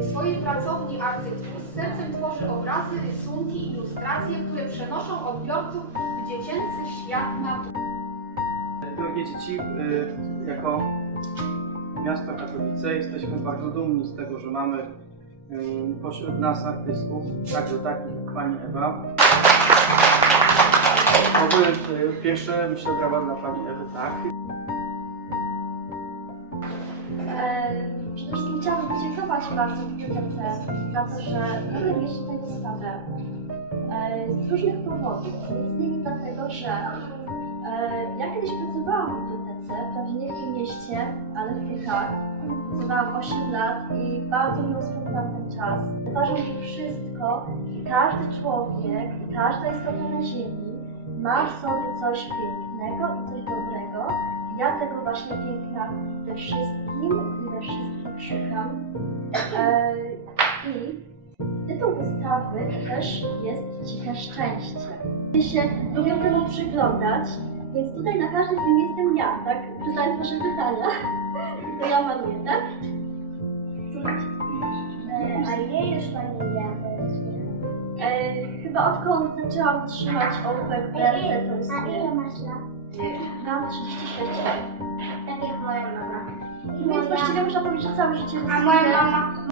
W swojej pracowni Arcytwór z sercem tworzy obrazy, rysunki, ilustracje, które przenoszą odbiorców w dziecięcy świat natury. Drogie dzieci, y, jako miasto Katowice jesteśmy bardzo dumni z tego, że mamy y, pośród nas artystów, także takich jak Pani Ewa. Oby y, pierwsze, myślę, brawa dla Pani Ewy, tak. Podziękować bardzo bibliotece za to, że mieć tutaj wystawę z różnych powodów. Między innymi dlatego, że e, ja kiedyś pracowałam w bibliotece, nie w tym mieście, ale w Tychach. Pracowałam 8 lat i bardzo miło wspominam ten czas. Uważam, że wszystko, każdy człowiek, każda istota na ziemi ma w sobie coś pięknego i coś dobrego. Ja tego właśnie piękna we wszystkim i we wszystkim szukam. E, I tytuł wystawy to też jest Ciche Szczęście. Się lubią temu przyglądać, więc tutaj na każdym filmie jestem ja, tak? Pytając Wasze pytania. To ja maluję, tak? A ile już Pani jadę? E, chyba odkąd zaczęłam trzymać ołówek w ręce, to jest A ile masz lat? Mam 36 lat. Właściwie można powiedzieć, że całe życie A moja mama